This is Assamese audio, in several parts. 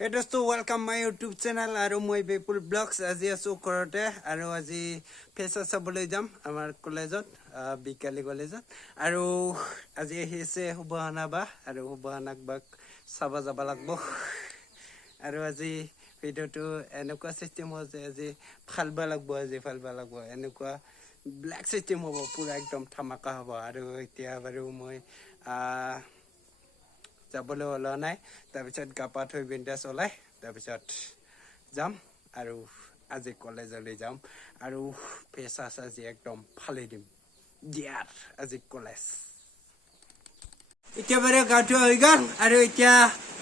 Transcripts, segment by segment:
It is to welcome my YouTube channel আৰু মই Bipul vlogs আজি আছো কৰতে আৰু আজি ফ্ৰেছাৰ্ছ চাবলৈ যাম আমাৰ কলেজত বিকালি কলেজত আৰু আজি আহিছে সুবহানা বা আৰু সুবহানাক বাক চাব যাব লাগিব আৰু আজি ভিডিওটো এনেকুৱা সিস্টেম হৈছে আজি ফালবা লাগিব এনেকুৱা ব্ল্যাক সিস্টেম হ'ব পুৰা একদম ধামাকা হ'ব আৰু এতিয়া বাৰু মই যাবলৈ ওলোৱা নাই তাৰপিছত গাপা থৈ বিন্দাছ ওলাই তাৰপিছত যাম আৰু আজি কলেজলৈ যাম আৰু ফ্ৰেছাৰ্ছ আজি একদম ফালি দিম দিয়াৰ আজি কলেজ এতিয়া বাৰু গাঁৱটো হৈ গ'ল আৰু এতিয়া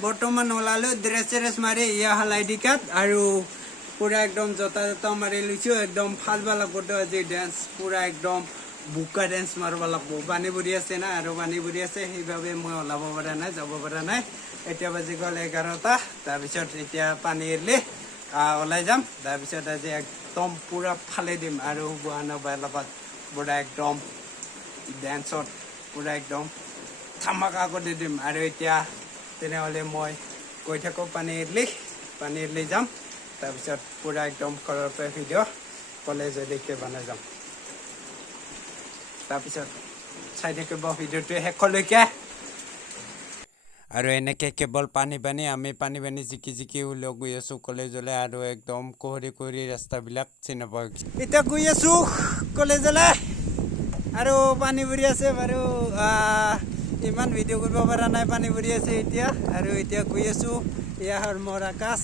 বৰ্তমান ওলালো ড্ৰেছ মাৰি ইয়া হাল আইডি কাৰ্ড আৰু পুৰা একদম জোতা মাৰি লৈছো একদম ফালবা লাগিব আজি ডেন্স পুৰা একদম বুকা ডেন্স মাৰিব লাগিব পানী বুৰি আছে না আৰু পানী বুৰি আছে সেইভাবে মই ওলাব পৰা নাই যাব পৰা নাই এতিয়া বাজি গ'ল 11টা তাৰপিছত এতিয়া পানী এৰিলে ওলাই যাম তাৰপিছত আজি একদম পুৰা ফালি দিম আৰু বুহানা বাৰ লগত পুৰা একদম ডেন্সত পুৰা একদম ধামাকা কৰি দিম আৰু এতিয়া তেনেহ'লে মই গৈ থাকোঁ পানী এৰিলে যাম তাৰপিছত পুৰা একদম ঘৰৰ পৰা ভিডিঅ' কলেজলৈকে বনাই যাম তাৰপিছত চাই থাকিব ভিডিঅ'টো শেষলৈকে আৰু এনেকৈ কেৱল পানী আমি পানী জিকি ওলাই গৈ আছোঁ কলেজলৈ আৰু একদম কোহৰি ৰাস্তাবিলাক চিনি পোৱা এতিয়া গৈ আছোঁ কলেজলৈ আৰু পানী ভৰি আছে বাৰু ইমান ভিডিঅ' কৰিব পৰা নাই পানী ভৰি আছে এতিয়া আৰু এতিয়া গৈ আছোঁ ইয়াৰ মোৰ আকাশ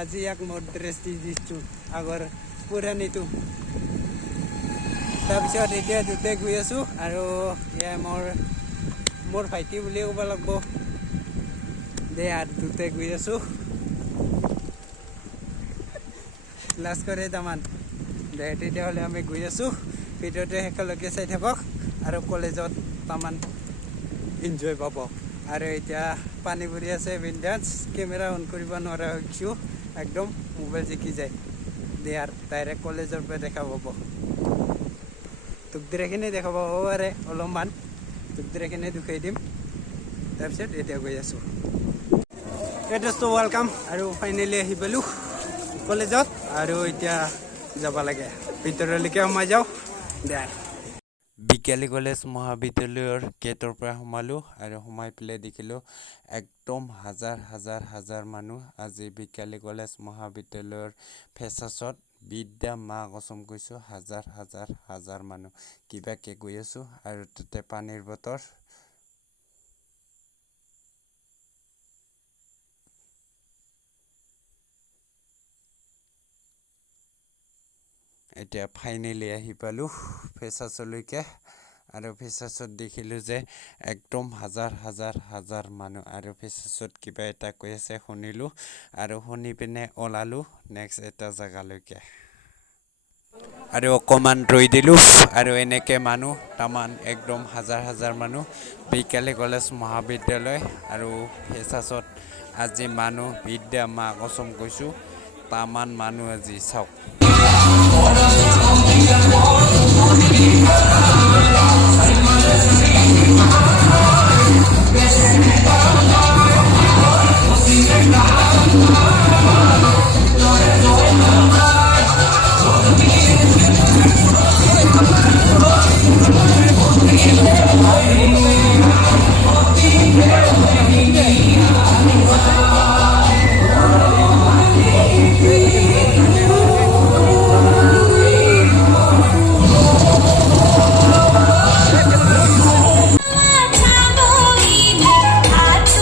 আজি ইয়াক মোৰ ড্ৰেছ দি দিছোঁ আগৰ পুৰণিটো তাৰপিছত এতিয়া দুটাই গৈ আছোঁ আৰু এয়া মোৰ ভাইটি বুলিয়ে ক'ব লাগিব দে আৰু দুটাই গৈ আছোঁ লাজ কৰে তামান দে তেতিয়াহ'লে আমি গৈ আছোঁ ভিডিঅ'টো শেষলৈকে চাই থাকক আৰু কলেজত তামান এনজয় পাব আৰু এতিয়া পানী ভৰি আছে বিন্দাছ কেমেৰা অন কৰিব নোৱাৰা হৈছোঁ একদম মোবাইল জিকি যায় দে আৰু ডাইৰেক্ট কলেজৰ পৰা দেখা পাব ধূপধাৰাখিনি দেখা পাব পাৰে অলপমান ধূপধাৰাখিনি দেখুৱাই দিম তাৰপিছত এতিয়া গৈ আছোঁ এড্ৰেছটো ৱেলকাম আৰু ফাইনেলি আহি পালোঁ কলেজত আৰু এতিয়া যাব লাগে ভিতৰলৈকে সোমাই যাওঁ দে বিকালি কলেজ মহাবিদ্যালয়ৰ গেটৰ পৰা সোমালোঁ আৰু সোমাই পেলাই দেখিলোঁ একদম হাজাৰ মানুহ আজি বিকালি কলেজ মহাবিদ্যালয়ৰ ফ্ৰেছাৰ্ছত বিদ্যা মা কচম কৈছোঁ হাজাৰ মানুহ কিবাকে গৈ আছোঁ আৰু তাতে পানীৰ বটল এতিয়া ফাইনেলি আহি পালোঁ ফ্ৰেছাৰ্ছলৈকে আৰু ফ্ৰেছাৰ্ছত দেখিলোঁ যে একদম হাজাৰ মানুহ আৰু ফ্ৰেছাৰ্ছত কিবা এটা কৈ আছে শুনিলোঁ আৰু শুনি পিনে ওলালোঁ নেক্সট এটা জেগালৈকে আৰু অকণমান ৰৈ দিলোঁ আৰু এনেকৈ মানুহ তামান একদম হাজাৰ মানুহ বিকালি কলেজ মহাবিদ্যালয় আৰু ফ্ৰেছাৰ্ছত আজি মানুহ বিদ্যা মা কচম কৈছোঁ তামান মানুহ আজি চাওক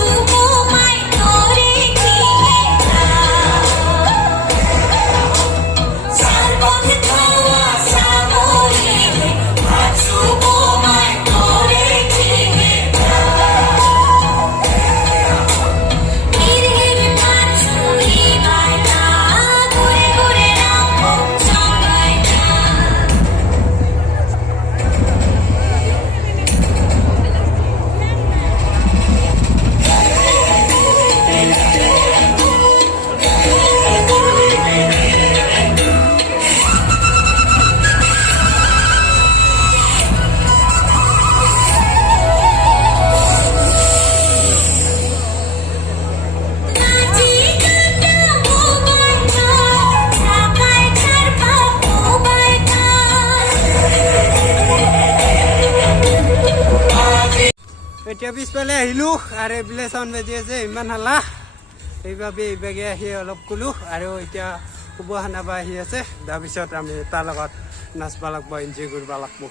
To এতিয়া পিছফালে আহিলোঁ আৰু এইফালে চাউণ্ড বাজি আছে ইমান হাল্লা সেইবাবে এইভাগে আহি অলপ ক'লোঁ আৰু এতিয়া শুব খানাবা আহি আছে তাৰপিছত আমি তাৰ লগত নাচবা লাগব এনজয় কৰিব লাগব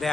দে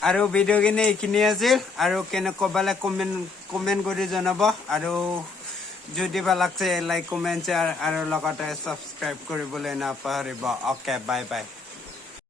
আৰু ভিডিঅ'খিনি এইখিনি আছিল আৰু কেনেকুৱালে কমেণ্ট কৰি জনাব আৰু যদি ভাল লাগছে লাইক কমেণ্ট শ্বেয়াৰ আৰু লগতে ছাবস্ক্ৰাইব কৰিবলৈ নাপাহৰিব অ'কে বাই বাই